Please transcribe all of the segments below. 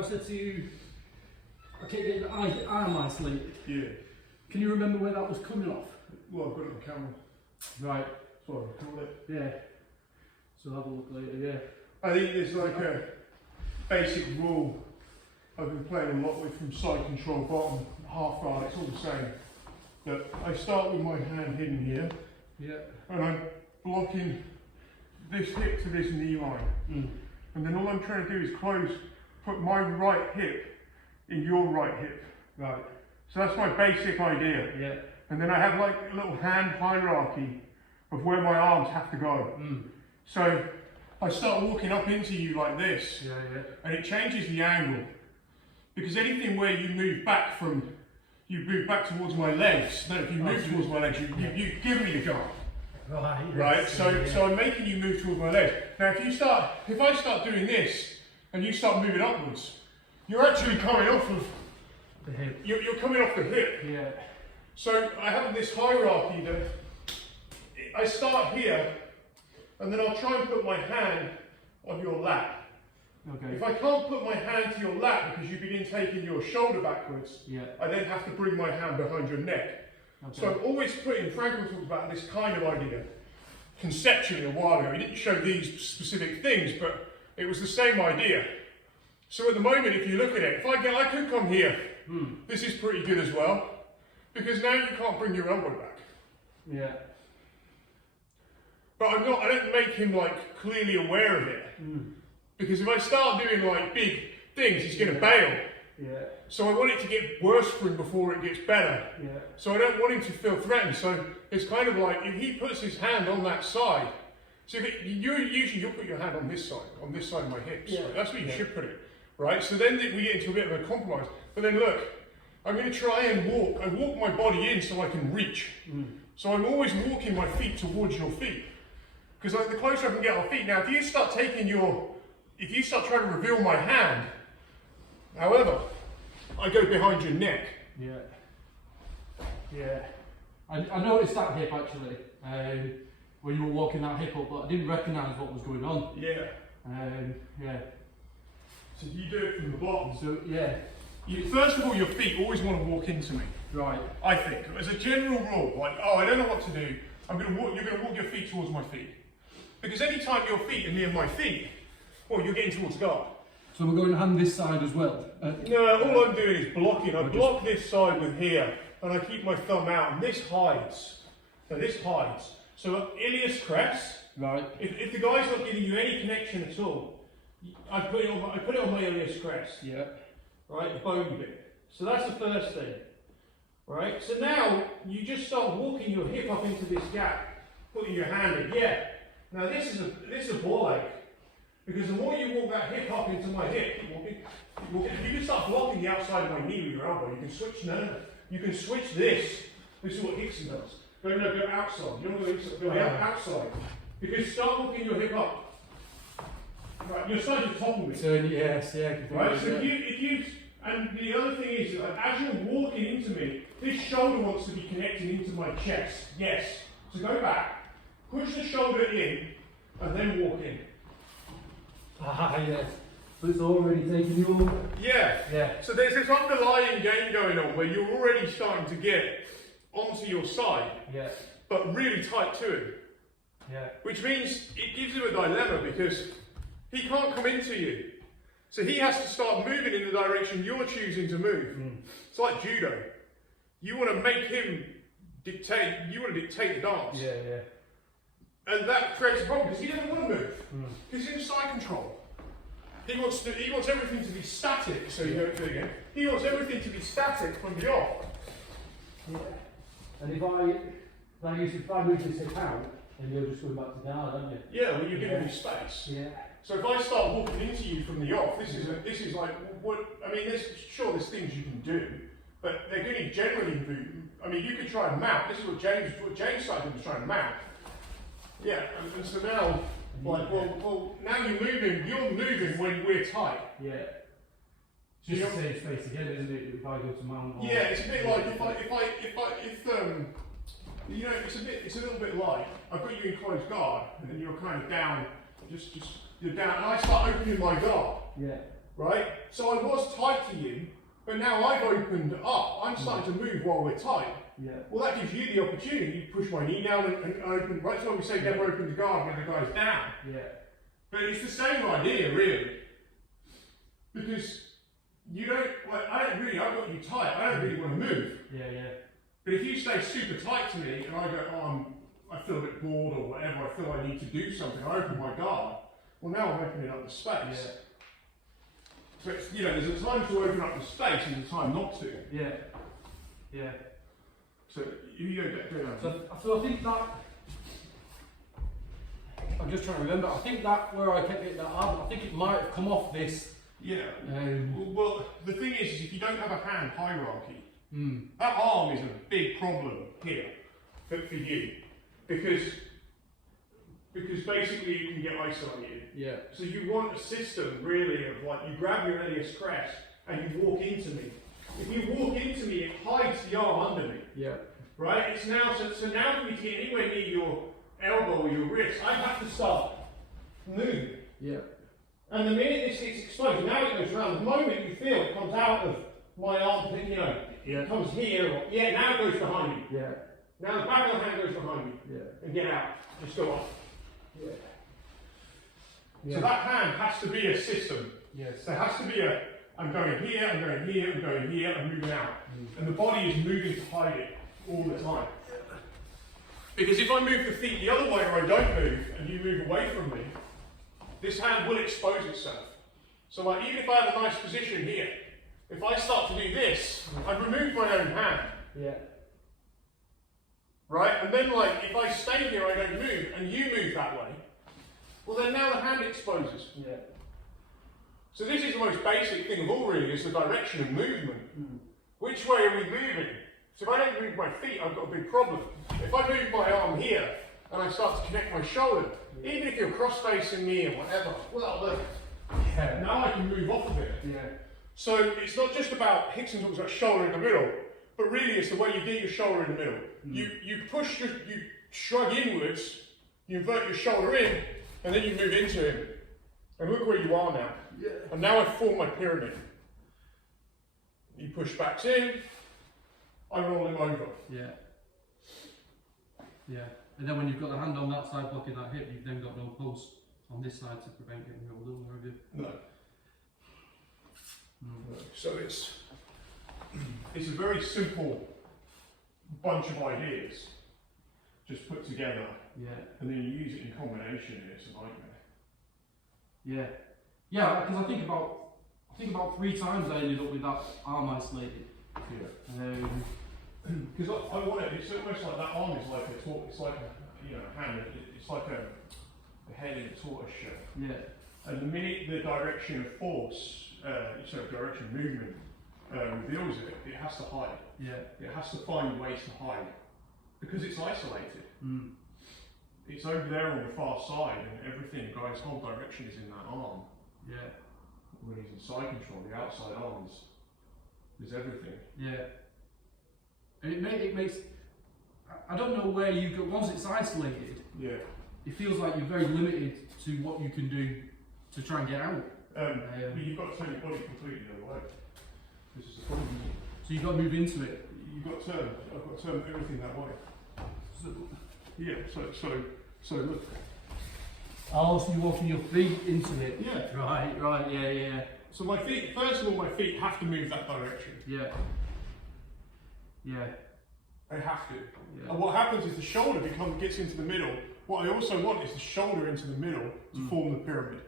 I said to you, I keep getting arm isolated. Yeah. Can you remember where that was coming off? Well, I've got it on camera. Right. That's what I call it. Yeah. So have a look later, yeah. I think there's like a basic rule I've been playing a lot with from side control, bottom, half guard, it's all the same. But I start with my hand hidden here. Yeah. And I'm blocking this hip to this knee line. Mm. And then all I'm trying to do is put my right hip in your right hip. Right. So that's my basic idea. Yeah. And then I have like a little hand hierarchy of where my arms have to go. Mm. So I start walking up into you like this, Yeah, yeah. and it changes the angle. Because anything where you move back towards my legs, no, if you move towards my legs, you give me the guard. Right. Right, so I'm making you move towards my legs. Now if I start doing this, and you start moving upwards, you're actually coming off of, the hip. you're coming off the hip. Yeah. So I have this hierarchy that I start here, and then I'll try and put my hand on your lap. Okay. If I can't put my hand to your lap because you begin taking your shoulder backwards, Yeah. I then have to bring my hand behind your neck. Okay. So I'm always putting, Frankel talks about this kind of idea conceptually a while ago. He didn't show these specific things, but it was the same idea. So at the moment, if you look at it, I could come here. This is pretty good as well, because now you can't bring your elbow back. Yeah. But I don't make him like clearly aware of it. Because if I start doing like big things, he's going to bail. Yeah. So I want it to get worse for him before it gets better. Yeah. So I don't want him to feel threatened. So it's kind of like if he puts his hand on that side. So you'll put your hand on this side of my hips. Yeah. Right? That's where you should put it, right? So then we get into a bit of a compromise. But then look, I'm going to try and walk. I walk my body in so I can reach. So I'm always walking my feet towards your feet. Because the closer I can get our feet. Now, if you start trying to reveal my hand, however, I go behind your neck. Yeah. Yeah. I noticed that hip actually, when you were walking that hip up, but I didn't recognise what was going on. Yeah. Yeah. So you do it from the bottom. So, yeah. First of all, your feet always want to walk into me. Right. I think, as a general rule, like, oh, I don't know what to do. You're going to walk your feet towards my feet. Because any time your feet are near my feet, well, you're getting towards guard. So we're going hand this side as well? No, all I'm doing is blocking. I block this side with here, and I keep my thumb out, and this hides. So this hides. So ilias crest. Right. If the guy's not giving you any connection at all, I put it on my ilias crest. Yeah. Right, the bone bit. So that's the first thing. Right. So now you just start walking your hip up into this gap, putting your hand in. Yeah. Now this is a ball ache. Because the more you walk that hip up into my hip, you can start blocking the outside of my knee with your elbow. You can switch, you can switch this. This is what Hickson does. Go outside. You don't go inside, go outside. Because start walking your hip up. Right, you're starting to topple me. So, yes, yeah. Right, so and the other thing is, as you're walking into me, this shoulder wants to be connected into my chest. Yes. So go back, push the shoulder in, and then walk in. Yes. But it's already taken you over. Yeah. Yeah. So there's this underlying game going on where you're already starting to get onto your side, Yeah. but really tight to him. Yeah. Which means it gives him a dilemma because he can't come into you. So he has to start moving in the direction you're choosing to move. It's like judo. You want to make him dictate, you want to dictate the dance. Yeah, yeah. And that creates a problem because he doesn't want to move. He's in side control. He wants everything to be static. So you don't do it again. He wants everything to be static from the off. Yeah. And if I move this hip out, then you're just going back to guard, aren't you? Yeah, well, you're giving me space. Yeah. So if I start walking into you from the off, this is like what I mean. There's things you can do, but they're going to generally move. I mean, you could try and mount. This is what James started was trying to mount. Yeah, and so now, like, well, now you're moving when we're tight. Yeah. It's just the same space again, isn't it? If I go to mount. Yeah, it's a bit like it's a little bit like I've got you in close guard, and then you're kind of down, you're down, and I start opening my guard. Yeah. right? So I was tight to you, but now I've opened up. I'm starting to move while we're tight. Yeah. Well, that gives you the opportunity to push my knee down and open. Right, so we say never open the guard when the guy's down. Yeah. But it's the same idea, really, because you don't. Like, I've got you tight. I don't really want to move. Yeah, yeah. But if you stay super tight to me and I go, oh, I feel a bit bored or whatever, I feel I need to do something, I open my guard. Well, now I'm opening up the space. Yeah. So it's, there's a time to open up the space and a time not to. Yeah. Yeah. So you go down. So I think that. I'm just trying to remember. I think that where I kept it that arm, I think it might have come off this. Yeah. Well, the thing is if you don't have a hand hierarchy, that arm is a big problem here for you, because basically you can get isolated. Yeah. So you want a system really of like you grab your Elias crest and you walk into me. If you walk into me, it hides the arm under me. Yeah. Right? It's now so now for me to get anywhere near your elbow or your wrist, I have to start moving. Yeah. And the minute this gets exposed, now it goes around. The moment you feel it comes out of my arm, it comes here. Or, now it goes behind me. Yeah. Now the back of the hand goes behind me. Yeah. And get out. Just go off. Yeah. So that hand has to be a system. Yes. There has to be a, I'm going here, I'm going here, I'm going here, I'm moving out. And the body is moving to hide it all the time. Because if I move the feet the other way or I don't move, and you move away from me, this hand will expose itself. So like, even if I have a nice position here, if I start to do this, I've removed my own hand. Yeah. Right? And then like, if I stay here, I don't move, and you move that way, well then now the hand exposes. Yeah. So this is the most basic thing of all really, is the direction of movement. Which way are we moving? So if I don't move my feet, I've got a big problem. If I move my arm here, and I start to connect my shoulder, even if you're cross-facing me or whatever, well look, now I can move off of it. Yeah. So it's not just about, Hickson talks about shoulder in the middle, but really it's the way you get your shoulder in the middle. You shrug inwards, you invert your shoulder in, and then you move into him. And look where you are now. Yeah. And now I've formed my pyramid. You push backs in, I roll him over. Yeah. Yeah. And then when you've got the hand on that side blocking that hip, you've then got no post on this side to prevent getting rolled over, have you? No. So it's a very simple bunch of ideas just put together. Yeah. And then you use it in combination and it's a nightmare. Yeah. Yeah, because I think about 3 times I ended up with that arm isolated. Yeah. Because I want it, it's almost like that arm is like it's like a hand, it's like a head in a tortoise shell. Yeah. And the minute the direction of force, direction of movement reveals it, it has to hide. Yeah. It has to find ways to hide. Because it's isolated. It's over there on the far side and everything, the guy's whole direction is in that arm. Yeah. When he's in side control, the outside arm is everything. Yeah. And it makes, I don't know where you go, once it's isolated, Yeah. it feels like you're very limited to what you can do to try and get out. But you've got to turn your body completely the other way. This is the problem. So you've got to move into it. You've got to turn, I've got to turn everything that way. So, Yeah, so look. oh, so you're walking your feet into it. Yeah. Right, yeah. So my feet, first of all, my feet have to move that direction. Yeah. Yeah. They have to. Yeah. And what happens is the shoulder gets into the middle. What I also want is the shoulder into the middle to form the pyramid.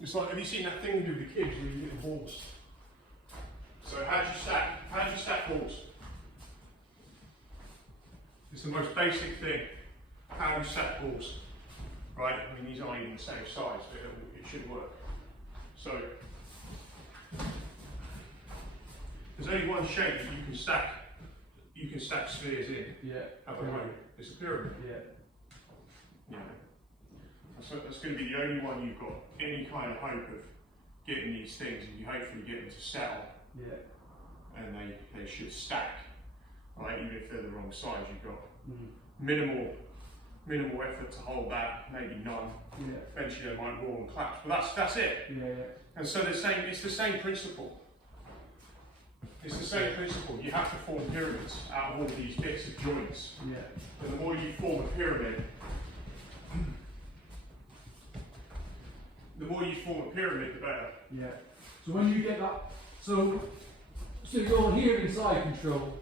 It's like, have you seen that thing we do with the kids where you get the balls? So how do you stack balls? It's the most basic thing. How do you stack balls? Right? I mean, these aren't even the same size, but it should work. So there's only one shape that you can stack spheres in. Yeah. At the moment, it's a pyramid. Yeah. Yeah. So that's going to be the only one you've got any kind of hope of getting these things, and you hopefully get them to settle. Yeah. And they should stack, right? Even if they're the wrong size, you've got minimal minimal effort to hold that, maybe none. Yeah. Eventually they might roll and collapse, but that's it. Yeah. Yeah. And so it's the same principle. It's the same principle. You have to form pyramids out of all these bits of joints. Yeah. And the more you form a pyramid, the the better. Yeah. So when you get that, so you're here inside control.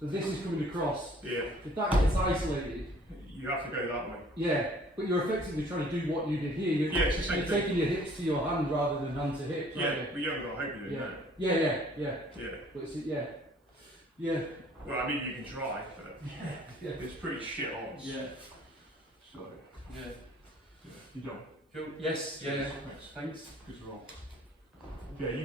So this is coming across. Yeah. If that gets isolated, You have to go that way. yeah. But you're effectively trying to do what you did here. Yeah, it's the same You're thing. taking your hips to your hand rather than hand to hip. Yeah, aren't you? but you haven't got a hope you do Yeah. that. Yeah. Yeah. But it's, yeah. Yeah. Well, I mean, you can try, but Yeah. it's pretty shit odds. Yeah. So, Yeah. you don't. Cool. Yes. Yeah. Thanks. Thanks. Good roll. Yeah, you